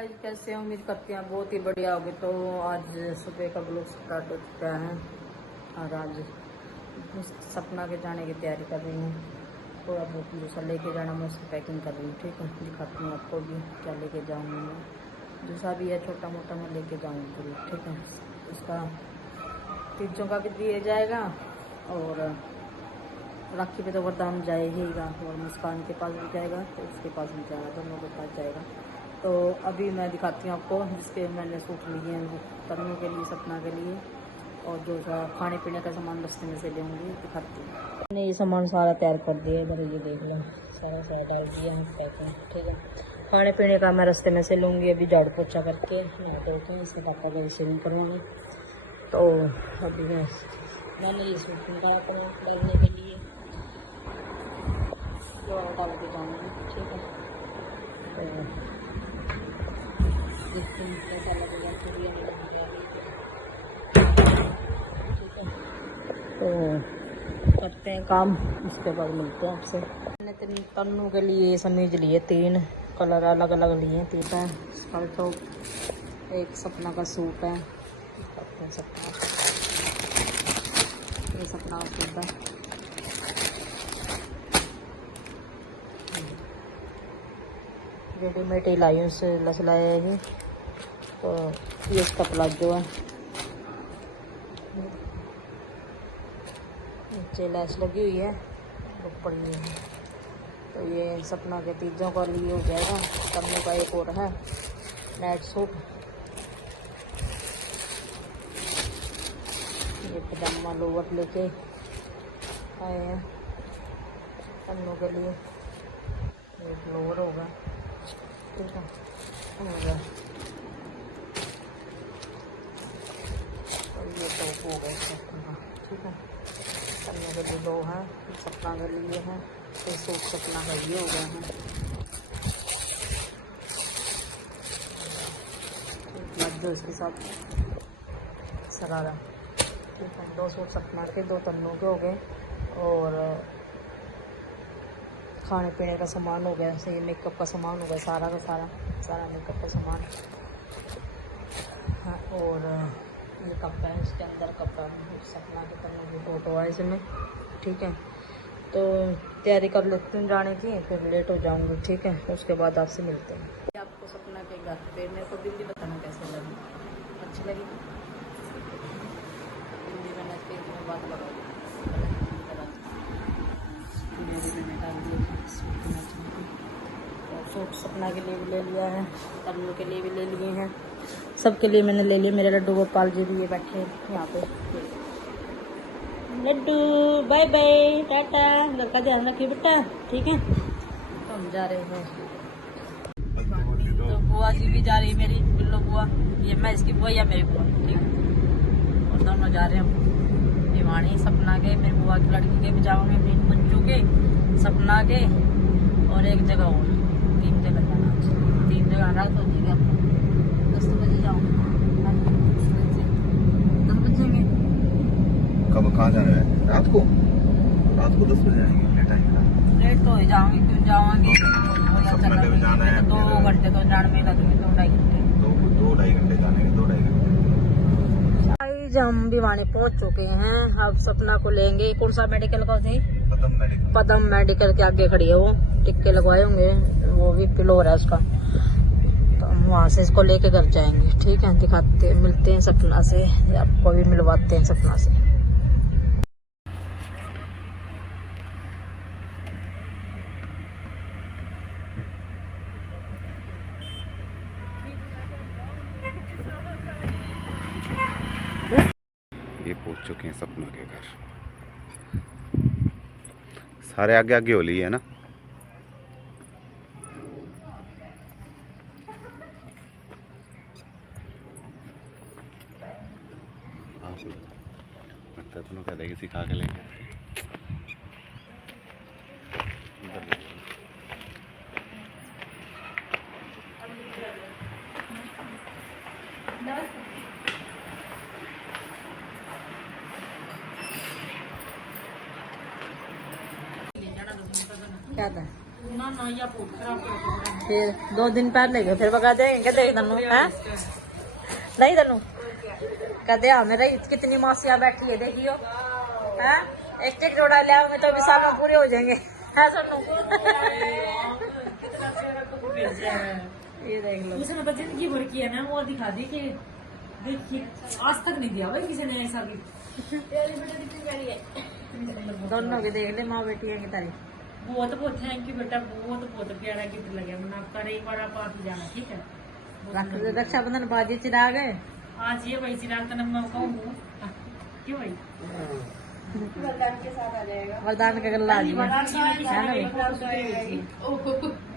Guys, कैसे हैं? उम्मीद करते हैं बहुत ही बढ़िया होगी। तो आज सुबह का ब्लॉग स्टार्ट हो चुका है और आज सपना के जाने की तैयारी कर रही हूँ। थोड़ा बहुत जूसा लेके जाना, मैं उसकी पैकिंग कर रही हूँ। ठीक है, दिखाती हूँ आपको भी क्या लेके जाऊँगी मैं। जूसा भी है छोटा मोटा, मैं लेके जाऊँगी जरूर। ठीक है, उसका तीजों का भी दिया जाएगा और राखी पे तो वरदान जाएगा और मुस्कान के पास भी जाएगा तो उसके पास भी जाएगा, दोनों के पास जाएगा। तो अभी मैं दिखाती हूँ आपको जिसके मैंने सूट लिए हैं तन्नू के लिए, सपना के लिए, और जो सा खाने पीने का सामान रास्ते में से लेंगी दिखाती हूँ। मैंने ये सामान सारा तैयार कर दिया, इधर ये देख लो, सारा डाल दिया है पैकिंग। ठीक है, खाने पीने का मैं रास्ते में से लूँगी। अभी झाड़ू पोछा करके नहा धो के इसके पापा को शेविंग करवाऊँगी। तो अभी मैंने ये सूट निकाला अपने डालने के लिए, डाल के जाऊँगी। ठीक है, तो देखते हैं कैसा लगेगा। ठीक है, तो करते हैं काम, उसके बाद मिलते हैं आपसे। मैंने तन्नू के लिए समीज लिए 3 कलर अलग अलग लिए, 3 है स्कर्ट टॉप, एक सपना का सूट है। करते हैं सपना, ये सपना का सूट है। रेडीमेड ही लाई से लसलाया है। तो ये इसका प्लाजो है, नीचे लैस लगी हुई है, ऊपर ये है। तो ये सपना के तीजों का लिए हो जाएगा। तन्नू का एक और है नाइट सूट, ये पजामा लोवर लेके आए हैं तन्नू के लिए। एक लोवर होगा, ठीक है, और ये टॉप हो गया सपना। ठीक है, तन्नू के लिए 2 है, सपना के लिए है। तो सूट सपना का ये हो गया है, जो इसके साथ सरारा। ठीक है, 2 सूट सपना के, 2 तन्नू के हो गए। और खाने पीने का सामान हो गया, सही मेकअप का सामान हो गया, सारा का सारा मेकअप का सामान। हाँ, और ये कप है, इसके अंदर कप है, सपना के तन्नू की फोटो है इसमें। ठीक है, तो तैयारी कर लेते हैं जाने की, फिर लेट हो जाऊंगी। ठीक है, उसके बाद आपसे मिलते हैं। आपको सपना के घर पे मेरे को बिल्ली बताना कैसे लगी, अच्छी लगी? बिल्ली मैंने इसके बात लगा सूट सपना के लिए भी ले लिया है, तन्नू के लिए भी ले लिए हैं, सबके लिए मैंने ले लिया। मेरे लड्डू गोपाल जी भी ये बैठे हैं यहाँ पे। लड्डू बाय बाय, टाटा, घर का ध्यान रखिए बेटा। ठीक है, तो हम जा रहे हैं। तो बुआ जी भी जा रही है, मेरी बिल्लो बुआ, ये मैं इसकी बुआ या मेरी बुआ। ठीक है, और दोनों जा रहे हैं भिवानी सपना के, मेरी बुआ की लड़की के भी जाओगे, मंजू के, सपना के, और एक जगह और, 3 जगह जाना। 3 जगह रात हो जाएगी आपको, 10 बजे जाऊँगी। 10 बजेंगे। कब कहाँ जाना है? रात को 10 बजे जाएंगे। लेट आएंगे, लेट तो हो जाऊँगी, क्यों जाऊँगी? सपना के भी जाना है, 2 घंटे तो जाने में लगेंगे, 2-2.5 घंटे। 2-2.5 घंटे जाने के, 2-2.5 घंटे। हम भिवानी पहुंच चुके हैं। अब सपना को लेंगे, कौन सा मेडिकल का थे? पदम मेडिकल के आगे खड़ी है वो, टिक्के लगवाए होंगे, वो भी पिलोर है उसका। तो हम वहाँ से इसको लेके घर जाएंगे। ठीक है, दिखाते मिलते हैं सपना से, आपको भी मिलवाते हैं सपना से। ये पहुंच चुके हैं सपना के घर। सारे आगे आगे हो ली है ना। लगता क्या देगी, सिखा के लेंगे। क्या था? ना ना या बहुत खराब कर फिर 2 दिन पहले गए फिर बगा देंगे क्या देख तनु है नहीं तनु कहते हाँ मेरा कितनी मौसियाँ बैठी है देखियो है एक जोड़ा ले आओगे तो भी सालों पूरे हो जाएंगे है सोनू ये देख लो उसने तो जिंदगी भर की है ना वो दिखा दी कि देखिए आज तक नहीं दिया भाई किसी ने ऐसा भी दोनों के देख ले माँ बेटी की तारीफ बहुत बहुत थैंक यू बेटा बहुत प्यारा गिफ्ट लगे मैंने आपका एक बार आप आती जाना ठीक है रक्षाबंधन बाजी चिराग है आज ये भाई चिराग तो मैं कहूँ क्यों भाई वरदान का गला वरदान की मैं किसी ने फोटो शूट की हुई थी।